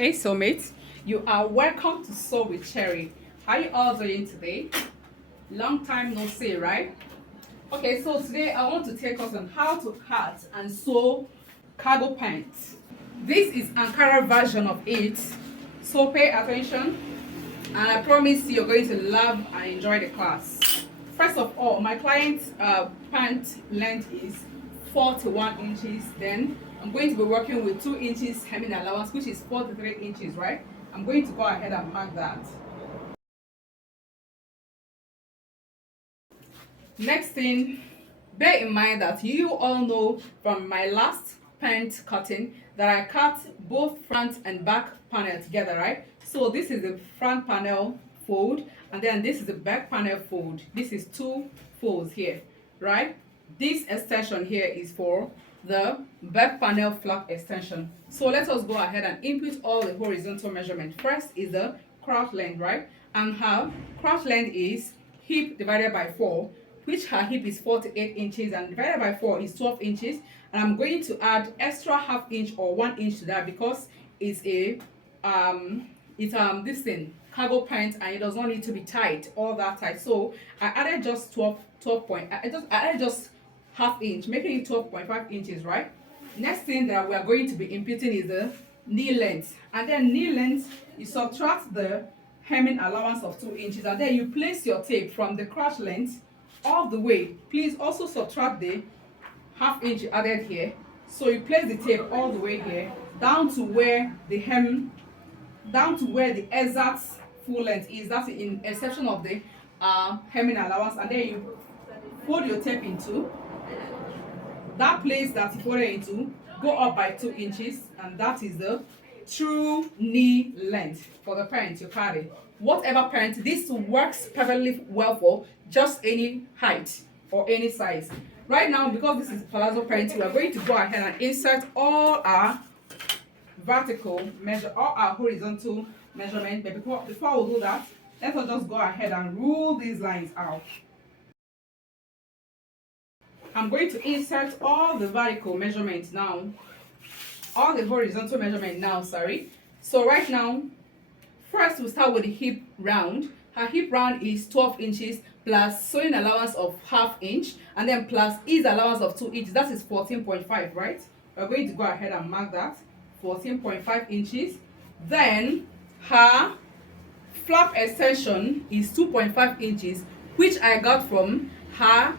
Hey soulmates, you are welcome to Sew with Cherry. How you all doing today? Long time no see, right? Okay, so today I want to take us on how to cut and sew cargo pants. This is Ankara version of it, so pay attention and I promise you're going to love and enjoy the class. First of all, my client's pant length is 41 inches. Then I'm going to be working with 2 inches hemming allowance, which is 43 inches, right? I'm going to go ahead and mark that. Next thing, bear in mind that you all know from my last pant cutting that I cut both front and back panel together, right? So this is the front panel fold and then this is the back panel fold. This is 2 folds here, right? This extension here is for the back panel flap extension. So let us go ahead and input all the horizontal measurement. First is the cross length, right? And her cross length is hip divided by 4, which her hip is 48 inches and divided by 4 is 12 inches. And I'm going to add extra half inch or 1 inch to that because it's a this thing cargo pant and it does not need to be tight, all that tight. So I added just 12 point. I added just half inch, making it 12.5 inches, right? Next thing that we are going to be inputting is the knee length, and then knee length you subtract the hemming allowance of 2 inches and then you place your tape from the crotch length all the way. Please also subtract the half inch you added here. So you place the tape all the way here down to where the exact full length is. That's in exception of the hemming allowance, and then you fold your tape into that place that you folded into, go up by 2 inches, and that is the true knee length for the pant you carry. Whatever pant, this works perfectly well for just any height or any size. Right now, because this is palazzo pant, we are going to go ahead and insert all our horizontal measurement. But before we do that, let us just go ahead and rule these lines out. I'm going to insert all the vertical measurements now, all the horizontal measurement now, sorry. So right now, first we'll start with the hip round. Her hip round is 12 inches plus sewing allowance of half inch and then plus ease allowance of 2 inches. That is 14.5, right? We're going to go ahead and mark that 14.5 inches. Then her flap extension is 2.5 inches, which I got from her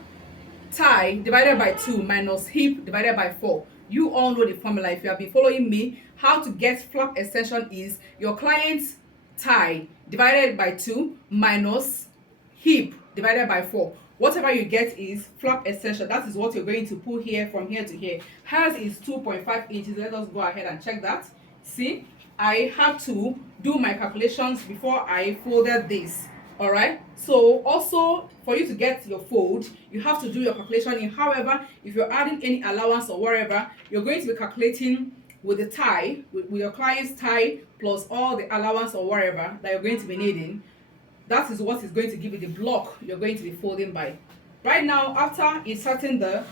thigh divided by 2 minus hip divided by 4. You all know the formula. If you have been following me, how to get flap extension is your client's thigh divided by 2 minus hip divided by 4. Whatever you get is flap extension. That is what you're going to pull here from here to here. Hers is 2.5 inches. Let us go ahead and check that. See, I had to do my calculations before I folded this. All right, so also for you to get your fold, you have to do your calculation in. However, if you're adding any allowance or whatever, you're going to be calculating with the tie, with your client's tie plus all the allowance or whatever that you're going to be needing. That is what is going to give you the block you're going to be folding by. Right now, after inserting the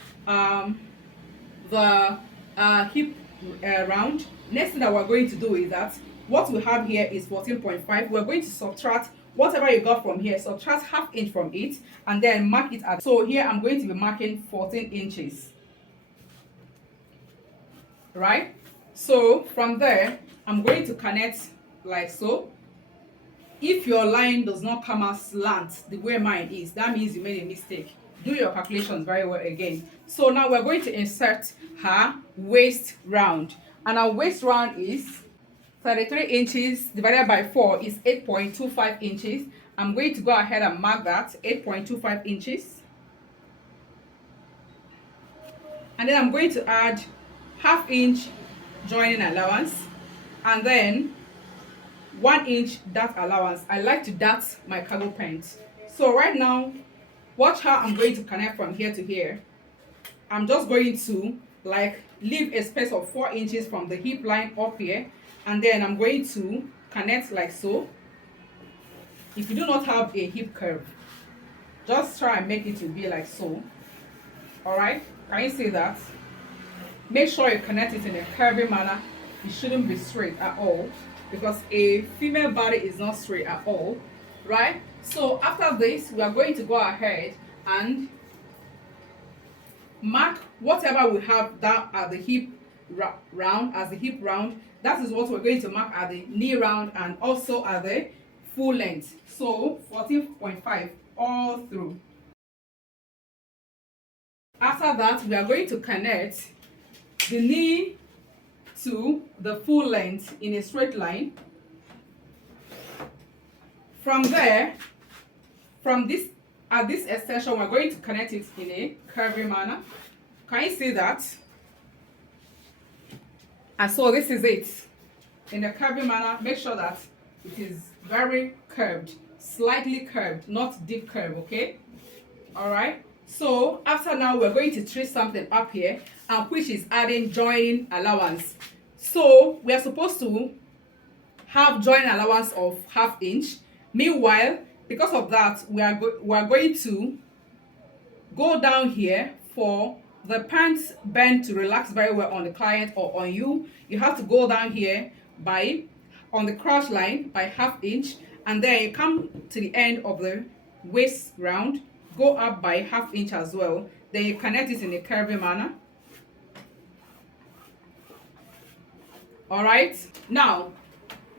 hip round, next thing that we're going to do is that what we have here is 14.5. We're going to subtract whatever you got from here, subtract half inch from it and then mark it at. So here I'm going to be marking 14 inches, right? So from there I'm going to connect like so. If your line does not come out slant the way mine is, that means you made a mistake. Do your calculations very well again. So now we're going to insert her waist round, and our waist round is 33 inches divided by 4 is 8.25 inches. I'm going to go ahead and mark that 8.25 inches. And then I'm going to add half inch joining allowance and then 1 inch dart allowance. I like to dart my cargo pants. So right now, watch how I'm going to connect from here to here. I'm just going to like leave a space of 4 inches from the hip line up here. And then I'm going to connect like so. If you do not have a hip curve, just try and make it to be like so. Alright, can you see that? Make sure you connect it in a curvy manner. It shouldn't be straight at all. because a female body is not straight at all, right? So after this, we are going to go ahead and mark whatever we have down at the hip round, as the hip round. That is what we're going to mark at the knee round and also at the full length. So 14.5 all through. After that, we are going to connect the knee to the full length in a straight line. From there, from this, at this extension, we're going to connect it in a curvy manner. Can you see that? And so this is it. In a curvy manner, make sure that it is very curved, slightly curved, not deep curve, okay? All right. So after now, we're going to trace something up here, and which is adding joining allowance. So we are supposed to have joining allowance of 1/2 inch. Meanwhile, because of that, we are going to go down here for the pants bend to relax very well on the client or on you. You have to go down here by on the crotch line by 1/2 inch, and then you come to the end of the waist round, go up by 1/2 inch as well. Then you connect it in a curvy manner. All right, now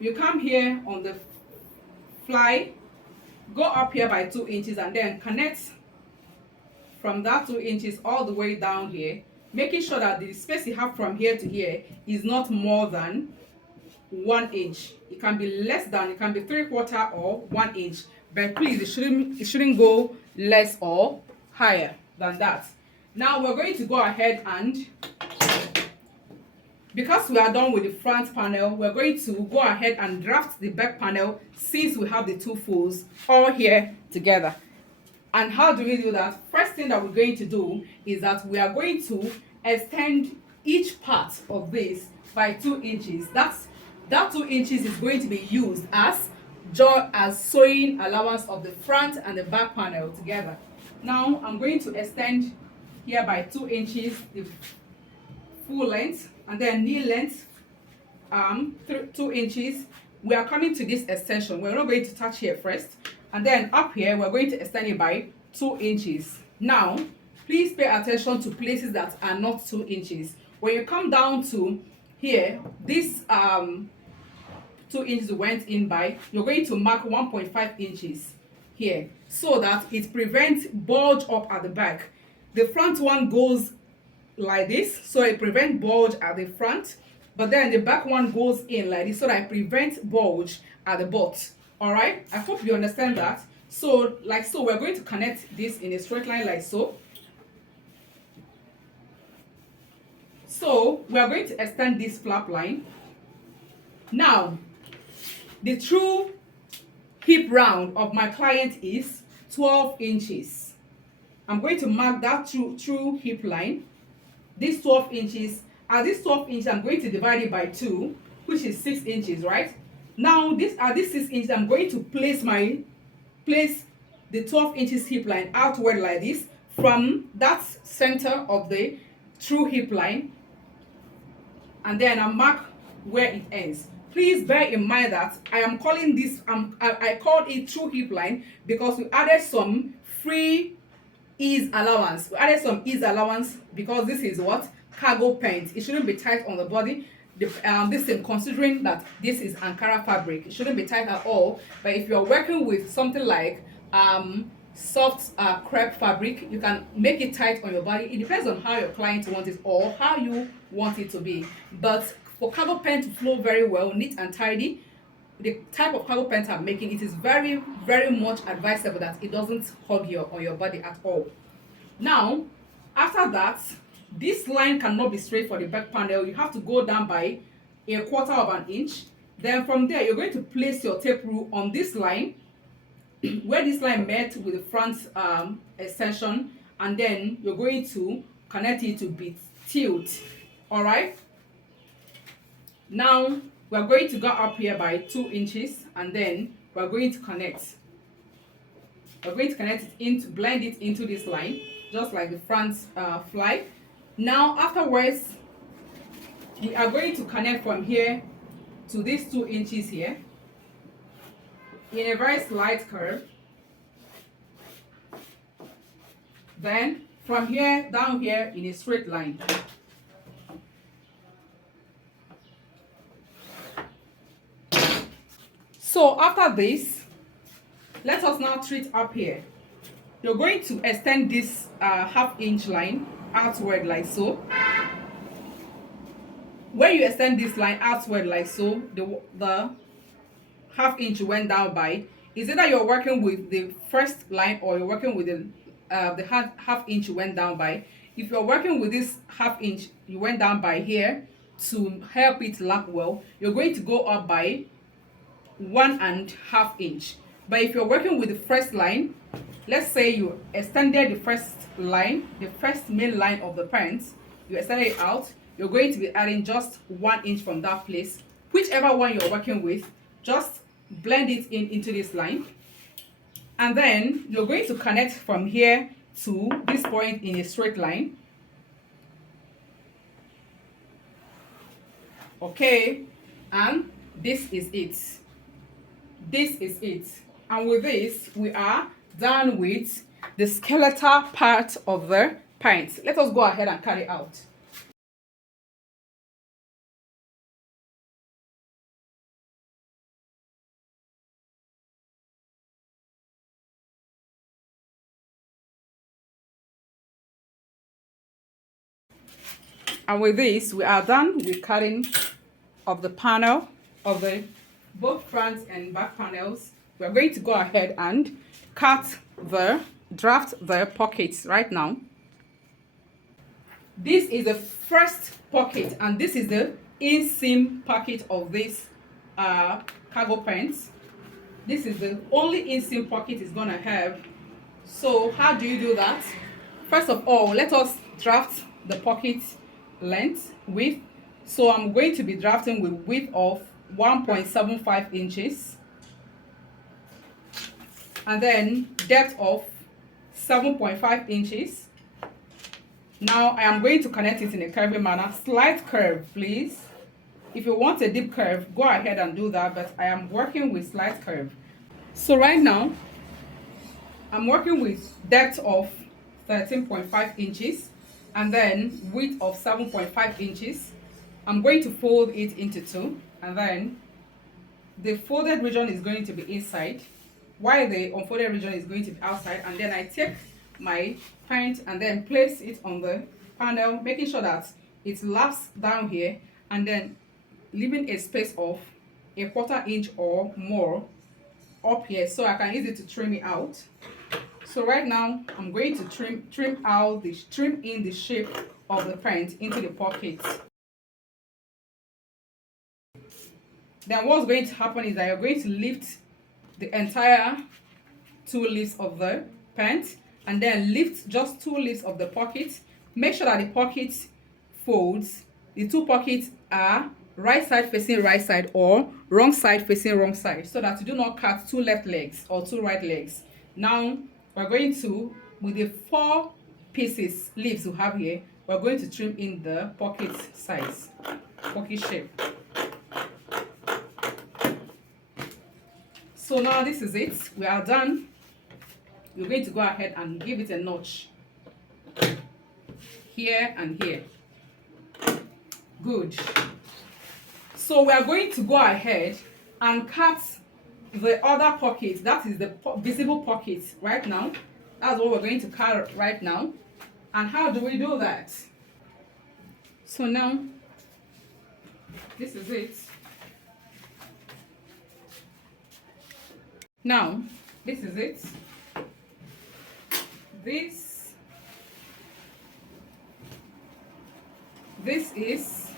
you come here on the fly, go up here by 2 inches, and then connect from that 2 inches all the way down here, making sure that the space you have from here to here is not more than 1 inch. It can be less than, it can be 3/4 or 1 inch, but please, it shouldn't go less or higher than that. Now we're going to go ahead and, because we are done with the front panel, we're going to go ahead and draft the back panel, since we have the two folds all here together. And how do we do that? First thing that we're going to do is that we are going to extend each part of this by 2 inches. That 2 inches is going to be used as sewing allowance of the front and the back panel together. Now I'm going to extend here by 2 inches the full length, and then knee length 2 inches. We are coming to this extension. We're not going to touch here first, and then up here we're going to extend it by 2 inches. Now please pay attention to places that are not 2 inches. When you come down to here, this 2 inches went in by, you're going to mark 1.5 inches here, so that it prevents bulge up at the back. The front one goes like this, so it prevents bulge at the front, but then the back one goes in like this, so that it prevents bulge at the butt. All right, I hope you understand that. So like so, we're going to connect this in a straight line like so. So we are going to extend this flap line. Now the true hip round of my client is 12 inches. I'm going to mark that true hip line. This 12 inches, at this 12 inches, I'm going to divide it by 2, which is 6 inches, right? Now, at this 6 inches, I'm going to place the 12 inches hip line outward like this from that center of the true hip line, and then I mark where it ends. Please bear in mind that I am calling this, I called it true hip line because we added some free ease allowance. We added some ease allowance because this is what? Cargo pants. It shouldn't be tight on the body. This thing, considering that this is Ankara fabric, it shouldn't be tight at all. But if you're working with something like soft crepe fabric, you can make it tight on your body. It depends on how your client wants it or how you want it to be. But for cargo pant to flow very well, neat and tidy, the type of cargo pants I'm making, it is very, very much advisable that it doesn't hug on your body at all. Now, after that, this line cannot be straight for the back panel. You have to go down by 1/4 of an inch. Then from there, you're going to place your tape rule on this line, where this line met with the front extension, and then you're going to connect it to bit tilt. All right. Now we're going to go up here by 2 inches, and then we're going to connect. We're going to connect it into, blend it into this line, just like the front fly. Now afterwards, we are going to connect from here to these 2 inches here in a very slight curve. Then from here down here in a straight line. So after this, let us now treat up here. You're going to extend this half-inch line outward like so. When you extend this line outward like so, the half-inch went down by, is either you're working with the first line or you're working with the half-inch went down by. If you're working with this half-inch you went down by here to help it lap well, you're going to go up by 1.5 inch. But if you're working with the first line, let's say you extended the first line, the first main line of the pants, you extended it out, you're going to be adding just 1 inch from that place. Whichever one you're working with, just blend it into this line, and then you're going to connect from here to this point in a straight line. Okay, and this is it. This is it. And with this, we are done with the skeletal part of the pants. Let us go ahead and carry out. And with this, we are done with cutting of the panel of the both front and back panels. We are going to go ahead and draft the pockets right now. This is the first pocket, and this is the inseam pocket of this cargo pants. This is the only inseam pocket it's gonna have. So how do you do that? First of all, let us draft the pocket length, width. So I'm going to be drafting with width of 1.75 inches and then depth of 7.5 inches. Now I am going to connect it in a curvy manner. Slight curve, please. If you want a deep curve, go ahead and do that, but I am working with slight curve. So right now I'm working with depth of 13.5 inches and then width of 7.5 inches. I'm going to fold it into 2, and then the folded region is going to be inside while the unfolded region is going to be outside. And then I take my pant and then place it on the panel, making sure that it laps down here and then leaving a space of 1/4 inch or more up here so I can use it to trim it out. So right now I'm going to trim in the shape of the pant into the pocket. Then what's going to happen is that you're going to lift the entire 2 leaves of the pant and then lift just 2 leaves of the pocket. Make sure that the pocket folds. The 2 pockets are right side facing right side or wrong side facing wrong side, so that you do not cut 2 left legs or 2 right legs. Now we're going to, with the 4 pieces leaves we have here, we're going to trim in the pocket size, pocket shape. So now this is it. We are done. We're going to go ahead and give it a notch here and here. Good. So we are going to go ahead and cut the other pocket, that is the visible pocket right now. That's what we're going to cut right now. And how do we do that? So now this is it. Now this is it. This is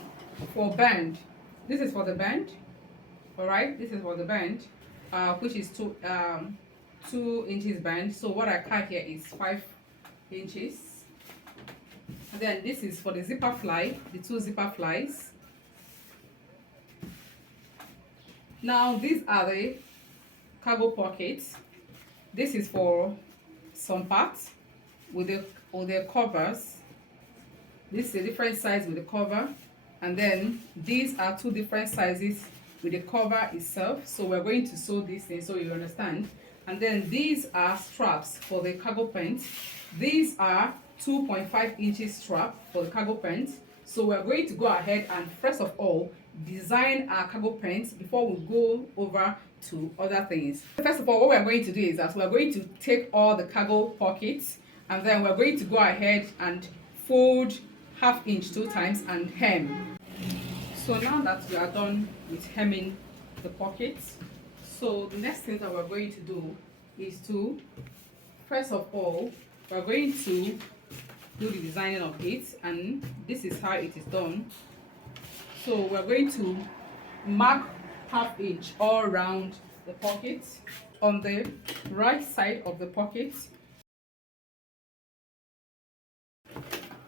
for band. This is for the band. All right, this is for the band, which is 2 inches band. So what I cut here is 5 inches. And then this is for the zipper fly, the 2 zipper flies. Now these are the cargo pockets. This is for some parts with the covers. This is a different size with the cover, and then these are 2 different sizes with the cover itself. So we're going to sew this in so you understand. And then these are straps for the cargo pants. These are 2.5 inches strap for the cargo pants. So we're going to go ahead and first of all design our cargo pants before we go over to other things. First of all, what we're going to do is that we're going to take all the cargo pockets, and then we're going to go ahead and fold 1/2 inch 2 times and hem. So now that we are done with hemming the pockets, so the next thing that we're going to do is to, first of all, we're going to do the designing of it, and this is how it is done. So we're going to mark 1/2 inch all around the pocket. On the right side of the pocket,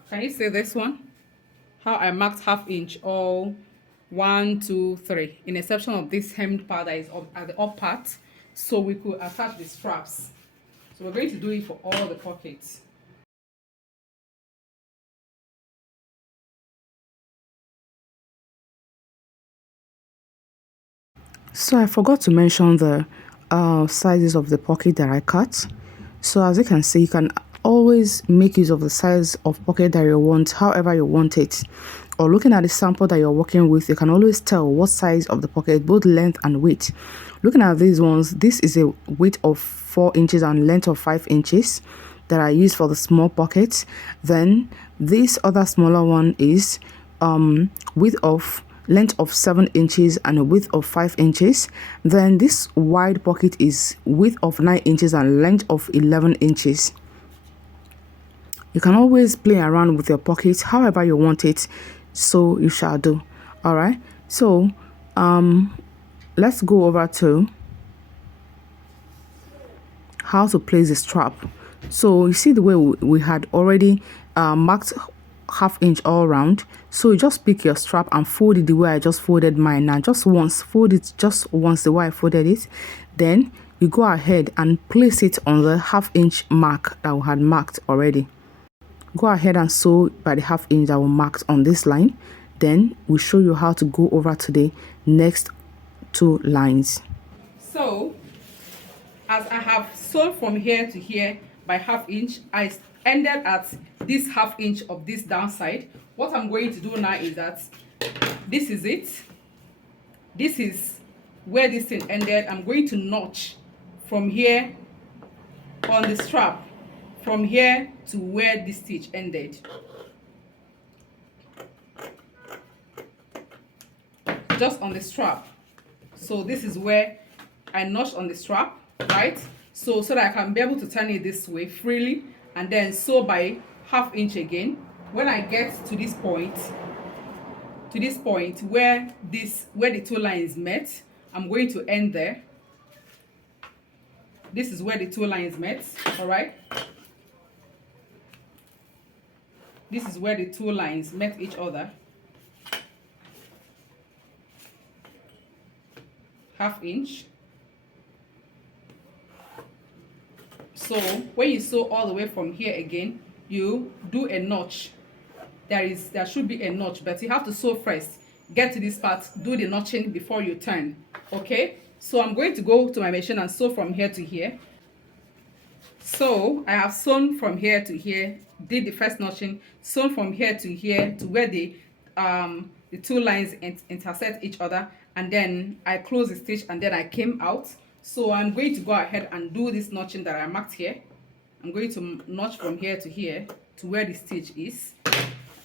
can you see this one? How I marked 1/2 inch all 1, 2, 3, in exception of this hemmed part that is up at the up part, so we could attach the straps. So we're going to do it for all the pockets. So I forgot to mention the sizes of the pocket that I cut. So as you can see, you can always make use of the size of pocket that you want, however you want it. Or looking at the sample that you're working with, you can always tell what size of the pocket, both length and width. Looking at these ones, this is a width of 4 inches and length of 5 inches that I use for the small pockets. Then this other smaller one is width of length of 7 inches and a width of 5 inches. Then this wide pocket is width of 9 inches and length of 11 inches. You can always play around with your pockets however you want it, so you shall do. All right, so let's go over to how to place the strap. So you see the way we had already marked 1/2 inch all around. So you just pick your strap and fold it the way I just folded mine. Now just once, fold it just once the way I folded it. Then you go ahead and place it on the 1/2 inch mark that we had marked already. Go ahead and sew by the 1/2 inch that we marked on this line. Then we'll show you how to go over to the next 2 lines. So as I have sewn from here to here by 1/2 inch, I ended at this 1/2 inch of this downside. What I'm going to do now is that this is it. This is where this thing ended. I'm going to notch from here on the strap, from here to where this stitch ended. Just on the strap. So this is where I notched on the strap, right? So that I can be able to turn it this way freely, and then sew by 1/2 inch again. When I get to this point where the 2 lines met, I'm going to end there. This is where the 2 lines met. All right, this is where the 2 lines met each other. 1/2 inch. So when you sew all the way from here again, you do a notch. There should be a notch, but you have to sew first. Get to this part, do the notching before you turn. Okay, so I'm going to go to my machine and sew from here to here. So I have sewn from here to here, did the first notching, sewn from here to here to where the 2 lines intersect each other, and then I closed the stitch and then I came out. So I'm going to go ahead and do this notching that I marked here. I'm going to notch from here to here to where the stitch is,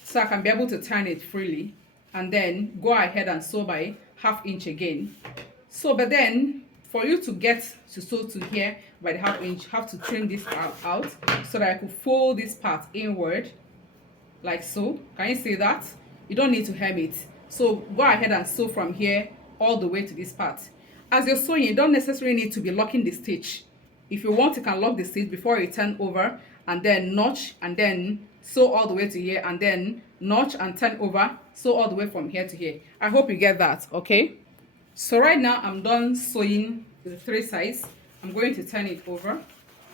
so I can be able to turn it freely, and then go ahead and sew by 1/2 inch again. So but then for you to get to sew to here by the 1/2 inch, you have to trim this out so that I could fold this part inward like so. Can you see that? You don't need to hem it. So go ahead and sew from here all the way to this part. As you're sewing, you don't necessarily need to be locking the stitch. If you want, you can lock the stitch before you turn over, and then notch, and then sew all the way to here, and then notch and turn over, sew all the way from here to here. I hope you get that. Okay, so right now I'm done sewing the 3 sides. I'm going to turn it over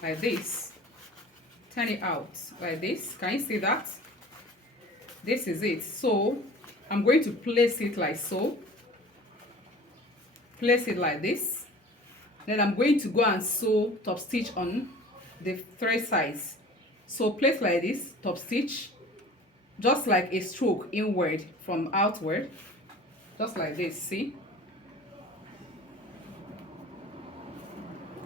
like this, turn it out like this. Can you see that? This is it. So I'm going to place it like so. place it like this. Then I'm going to go and sew top stitch on the 3 sides. So place like this, top stitch, just like a stroke inward from outward, just like this. See,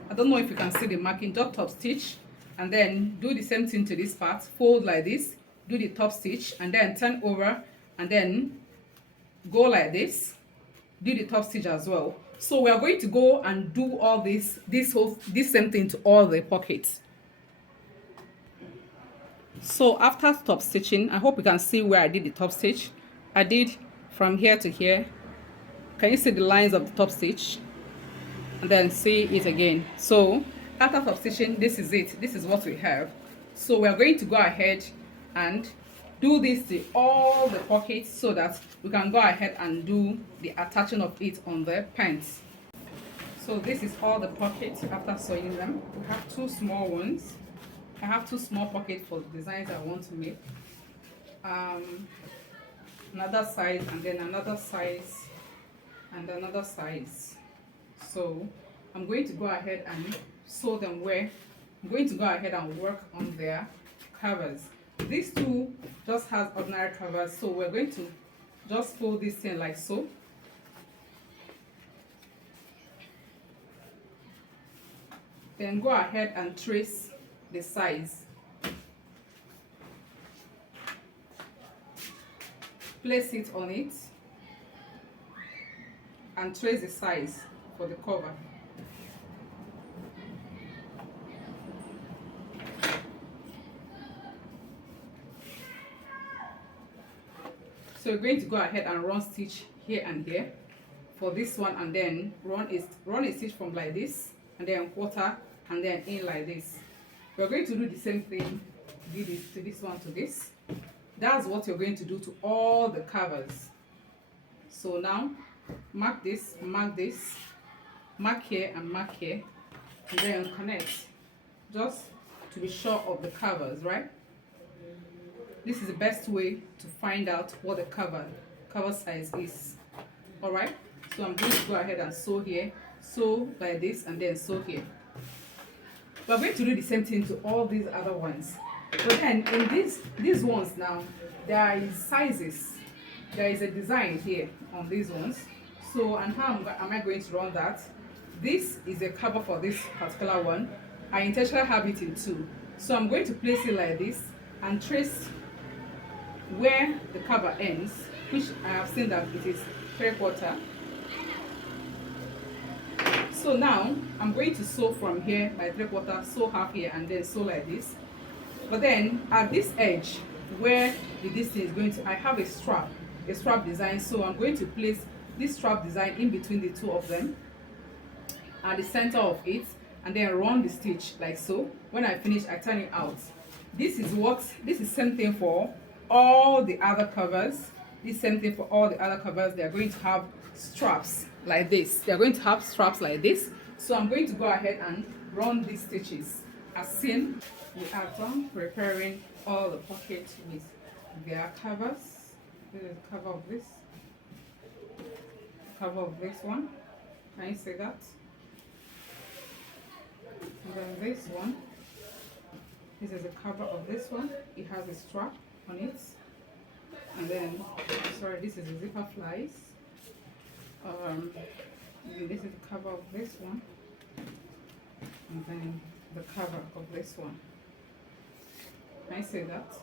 I don't know if you can see the marking. Just top stitch and then do the same thing to this part, fold like this, do the top stitch and then turn over and then go like this, do the top stitch as well. So we are going to go and do all this same thing to all the pockets. So after top stitching, I hope you can see where I did the top stitch. I did from here to here. Can you see the lines of the top stitch? And then see it again. So after top stitching, this is it. This is what we have. So we are going to go ahead and do this to all the pockets so that we can go ahead and do the attaching of it on the pants. So this is all the pockets after sewing them. We have 2 small ones. I have 2 small pockets for the designs I want to make. Another size and then another size and another size. So I'm going to go ahead and sew them where I'm going to go ahead and work on their covers. These 2 just has ordinary covers, so we're going to just fold this thing like so. Then go ahead and trace the size. Place it on it and trace the size for the cover. So you're going to go ahead and run stitch here and here for this one, and then run a stitch from like this and then quarter and then in like this. We're going to do the same thing, do this to this one to this. That's what you're going to do to all the covers. So now mark this, mark here and mark here, and then connect just to be sure of the covers, right? This is the best way to find out what the cover size is. All right, so I'm going to go ahead and sew here, sew like this, and then sew here. We're going to do the same thing to all these other ones, but then in these ones now there is sizes, there is a design here on these ones. So, and how am I going to run that? This is a cover for this particular one. I intentionally have it in 2, so I'm going to place it like this and trace where the cover ends, which I have seen that it is 3/4. So now I'm going to sew from here by 3/4, sew half here and then sew like this. But then at this edge where the distance is going to, I have a strap design, so I'm going to place this strap design in between the 2 of them at the center of it and then run the stitch like so. When I finish, I turn it out. This is same thing for all the other covers. This same thing for all the other covers. They are going to have straps like this. They are going to have straps like this. So I'm going to go ahead and run these stitches. As seen, we are done preparing all the pockets with their covers. This is the cover of this. Cover of this one. Can you see that? And then this one. This is the cover of this one. It has a strap on it. And then, sorry, this is the zipper flies. And this is the cover of this one. And then the cover of this one. Can I say that?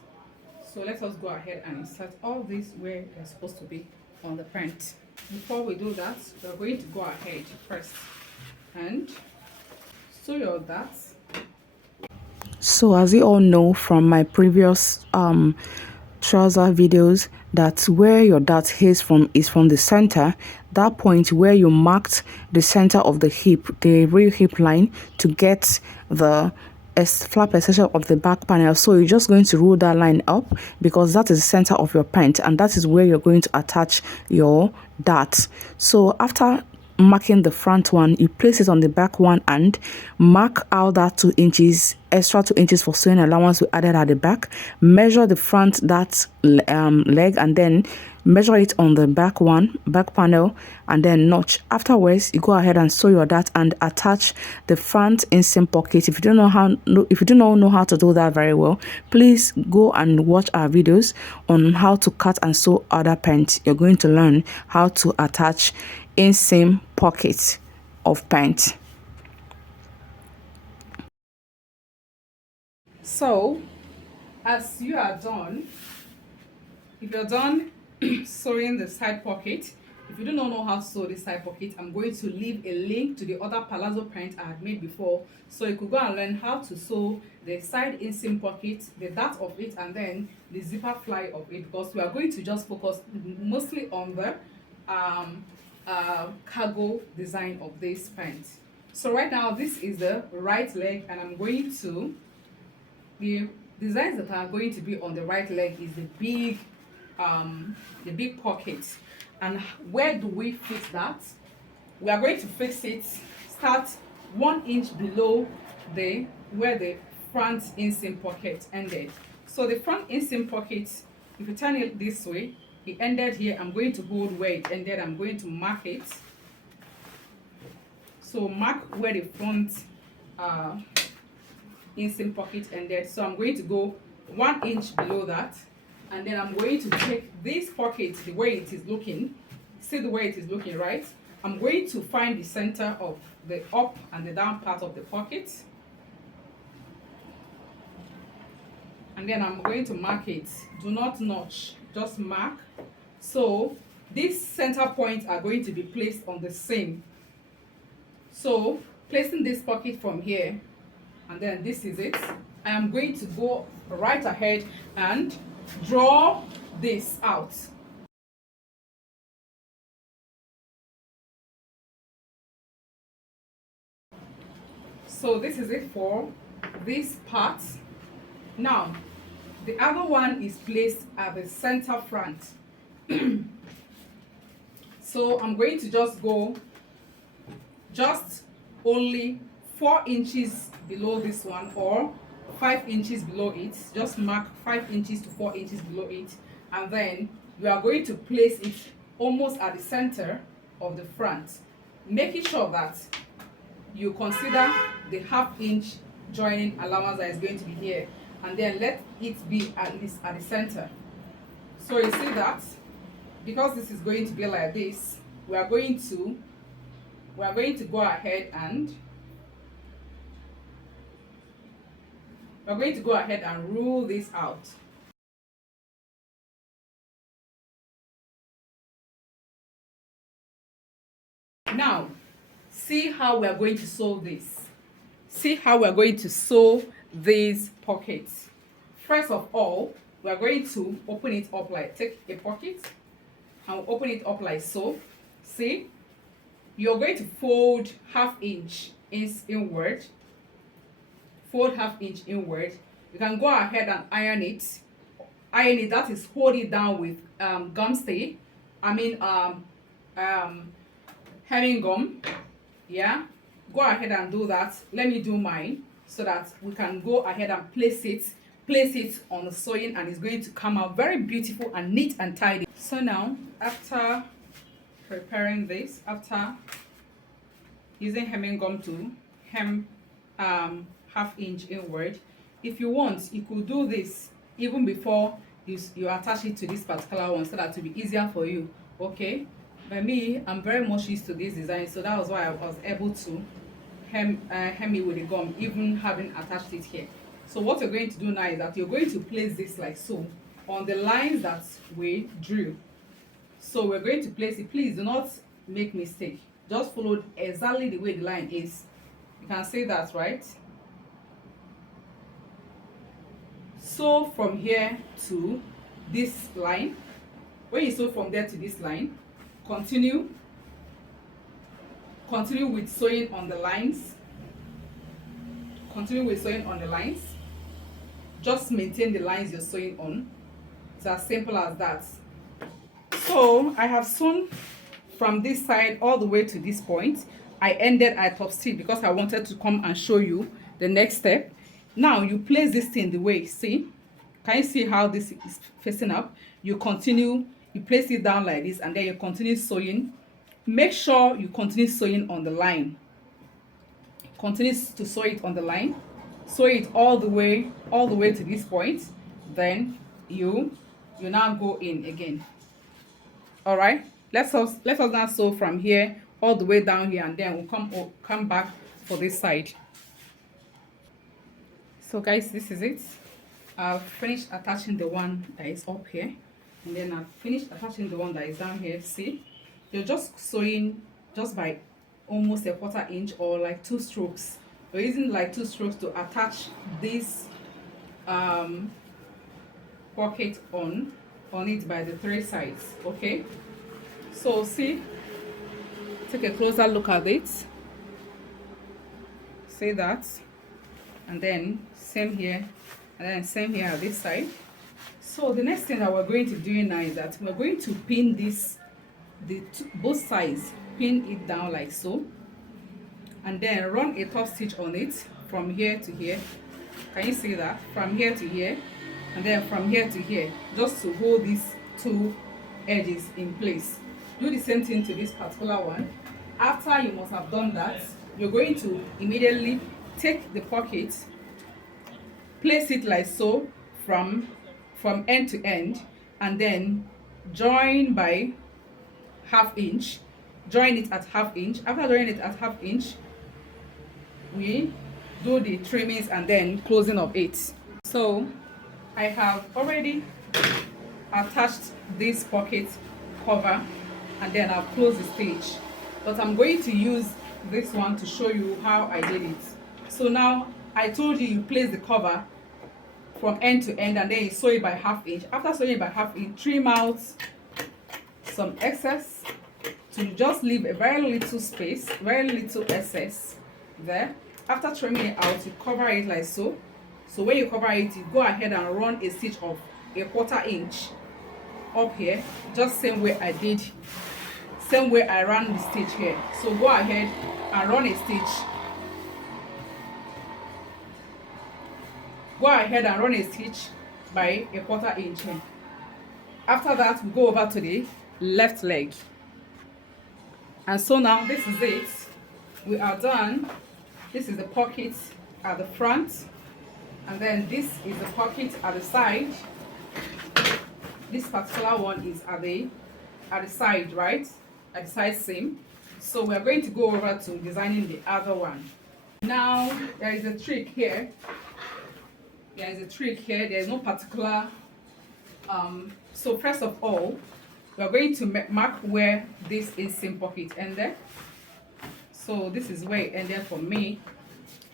So let us go ahead and insert all these where they're supposed to be on the print. Before we do that, we're going to go ahead first and sew your darts. So as you all know from my previous trouser videos, that where your dart is from the center, that point where you marked the center of the hip, the real hip line, to get the flap extension of the back panel. So you're just going to roll that line up because that is the center of your print and that is where you're going to attach your dart. So after marking the front one, you place it on the back one and mark out that 2 inches, extra 2 inches for sewing allowance we added at the back. Measure the front that leg and then measure it on the back one, back panel, and then notch. Afterwards, you go ahead and sew your dart and attach the front inseam pocket. If you don't know how to do that very well, please go and watch our videos on how to cut and sew other pants. You're going to learn how to attach inseam pocket of pant. So as you are done, if you're done sewing the side pocket, if you do not know how to sew this side pocket, I'm going to leave a link to the other palazzo print I had made before, so you could go and learn how to sew the side inseam pocket, the dart of it, and then the zipper fly of it, because we are going to just focus mostly on the cargo design of this pant. So right now this is the right leg, and I'm going to, the designs that are going to be on the right leg is the big pocket. And where do we fix that? We are going to fix it, start 1 inch below where the front inseam pocket ended. So the front inseam pocket, if you turn it this way, it ended here. I'm going to hold where it ended. I'm going to mark it. So mark where the front inseam pocket ended. So I'm going to go 1 inch below that, and then I'm going to take this pocket the way it is looking. See the way it is looking, right? I'm going to find the center of the up and the down part of the pocket, and then I'm going to mark it. Do not notch, just mark. So these center points are going to be placed on the seam. So placing this pocket from here, and then this is it. I am going to go right ahead and draw this out. So this is it for this part. Now the other one is placed at the center front. So I'm going to just go only 4 inches below this one, or 5 inches below it. Just mark 5 inches to 4 inches below it, and then you are going to place it almost at the center of the front, making sure that you consider the ½ inch joining allowance that is going to be here, and then let it be at least at the center. So you see that because this is going to be like this, we are going to go ahead and rule this out. Now, see how we are going to sew this. See how we are going to sew these pockets. First of all, we are going to open it up, like take a pocket and open it up like so. See, you're going to fold ½ inch inward. Fold ½ inch inward. You can go ahead and iron it. Iron it, that is hold it down with gum stay. Hemming gum. Yeah, go ahead and do that. Let me do mine so that we can go ahead and place it on the sewing, and it's going to come out very beautiful and neat and tidy. So now, after preparing this, after using hemming gum to hem ½ inch inward, if you want, you could do this even before you attach it to this particular one, so that it will be easier for you. Okay, by me, I'm very much used to this design, so that was why I was able to hem it with the gum, even having attached it here. So what you're going to do now is that you're going to place this like so on the lines that we drew. So we're going to place it. Please do not make mistake, just follow exactly the way the line is. You can see that, right? So from here to this line, when you sew from there to this line, continue with sewing on the lines. Continue with sewing on the lines. Just maintain the lines you're sewing on. It's as simple as that. So I have sewn from this side all the way to this point. I ended at top stitch because I wanted to come and show you the next step. Now you place this thing the way, see, can you see how this is facing up? You continue, you place it down like this, and then you continue sewing. Make sure you continue sewing on the line. Continue to sew it on the line. Sew it all the way to this point. Then you now go in again. All right, let us now sew from here all the way down here, and then we'll come back for this side. So guys, this is it. I've finished attaching the one that is up here, and then I've finished attaching the one that is down here. See, you're just sewing just by almost a 1/4 inch or like 2 strokes. We're using like 2 strokes to attach this pocket on it by the 3 sides. Okay, so see, take a closer look at it. See that, and then same here, and then same here at this side. So the next thing that we're going to do now is that we're going to pin this, both sides, pin it down like so, and then run a top stitch on it from here to here. Can you see that? From here to here, and then from here to here, just to hold these 2 edges in place. Do the same thing to this particular one. After you must have done that, you're going to immediately take the pocket, place it like so from end to end, and then join by 1/2 inch. Join it at 1/2 inch. After joining it at 1/2 inch, we do the trimmings and then closing of it. So I have already attached this pocket cover, and then I'll close the stitch, but I'm going to use this one to show you how I did it. So now, I told you place the cover from end to end, and then you sew it by 1/2 inch. After sewing it by 1/2 inch, trim out some excess to just leave a very little space, very little excess there. After trimming it out, you cover it like so. So when you cover it, you go ahead and run a stitch of a 1/4 inch up here, just same way I did, same way I ran the stitch here. So go ahead and run a stitch. Go ahead and run a stitch by a 1/4 inch here. After that, we go over to the left leg. And so now this is it. We are done. This is the pocket at the front, and then this is the pocket at the side. This particular one is at the side, right? At the side seam. So we are going to go over to designing the other one. Now there is a trick here. There is a trick here. There is no particular. So first of all, we are going to mark where this inseam pocket ended. So this is where it ended for me,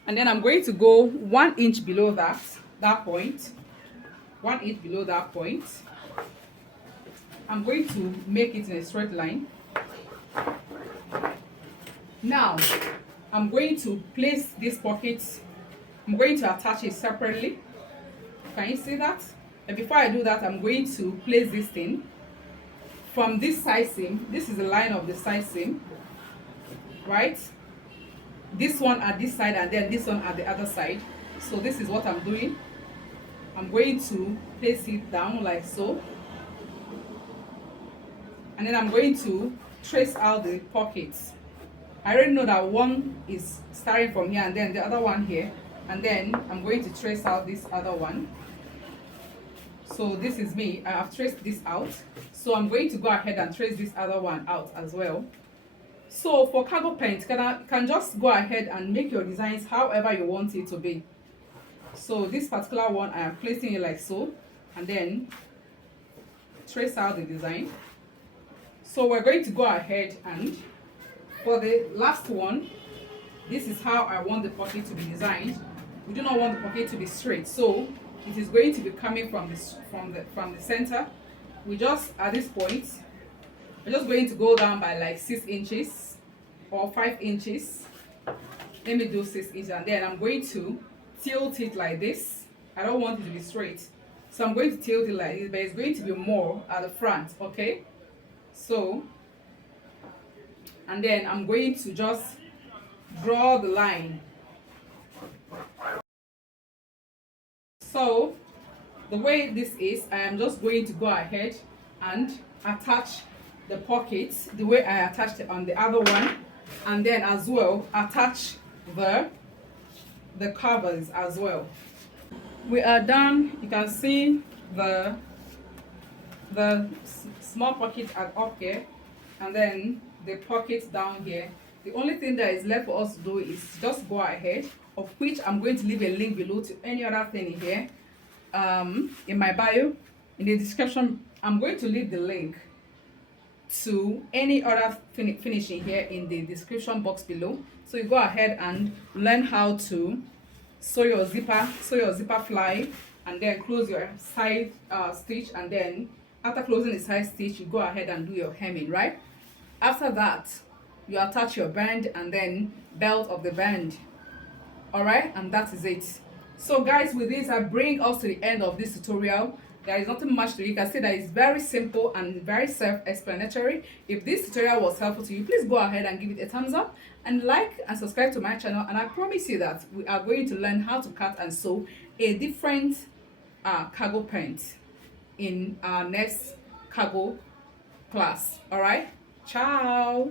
and then I'm going to go 1 inch below that point. 1 inch below that point. I'm going to make it in a straight line. Now I'm going to place this pocket. I'm going to attach it separately. Can you see that? And before I do that, I'm going to place this thing from this side seam. This is the line of the side seam, right? This one at this side, and then this one at the other side. So this is what I'm doing. I'm going to place it down like so, and then I'm going to trace out the pockets. I already know that one is starting from here, and then the other one here, and then I'm going to trace out this other one. So this is me. I have traced this out, so I'm going to go ahead and trace this other one out as well. So for cargo pants, can just go ahead and make your designs however you want it to be. So this particular one, I am placing it like so, and then trace out the design. So we're going to go ahead, and for the last one, this is how I want the pocket to be designed. We do not want the pocket to be straight, so it is going to be coming from the center. We just, at this point, we're just going to go down by like 6 inches or 5 inches. Let me do 6 inches, and then I'm going to tilt it like this. I don't want it to be straight, so I'm going to tilt it like this, but it's going to be more at the front. Okay, so and then I'm going to just draw the line. So the way this is, I am just going to go ahead and attach the pockets the way I attached it on the other one, and then as well attach the covers as well. We are done. You can see the small pocket are up here, and then the pockets down here. The only thing that is left for us to do is just go ahead, of which I'm going to leave a link below to any other thing in here, in my bio, in the description. I'm going to leave the link to any other finishing here in the description box below, so you go ahead and learn how to sew your zipper fly, and then close your side stitch, and then after closing the side stitch you go ahead and do your hemming, right? After that you attach your band and then belt of the band. All right, and that is it. So guys, with this I bring us to the end of this tutorial. There is nothing much to it. You can see that it's very simple and very self-explanatory. If this tutorial was helpful to you, please go ahead and give it a thumbs up and like and subscribe to my channel, and I promise you that we are going to learn how to cut and sew a different cargo pants in our next cargo class. All right, ciao.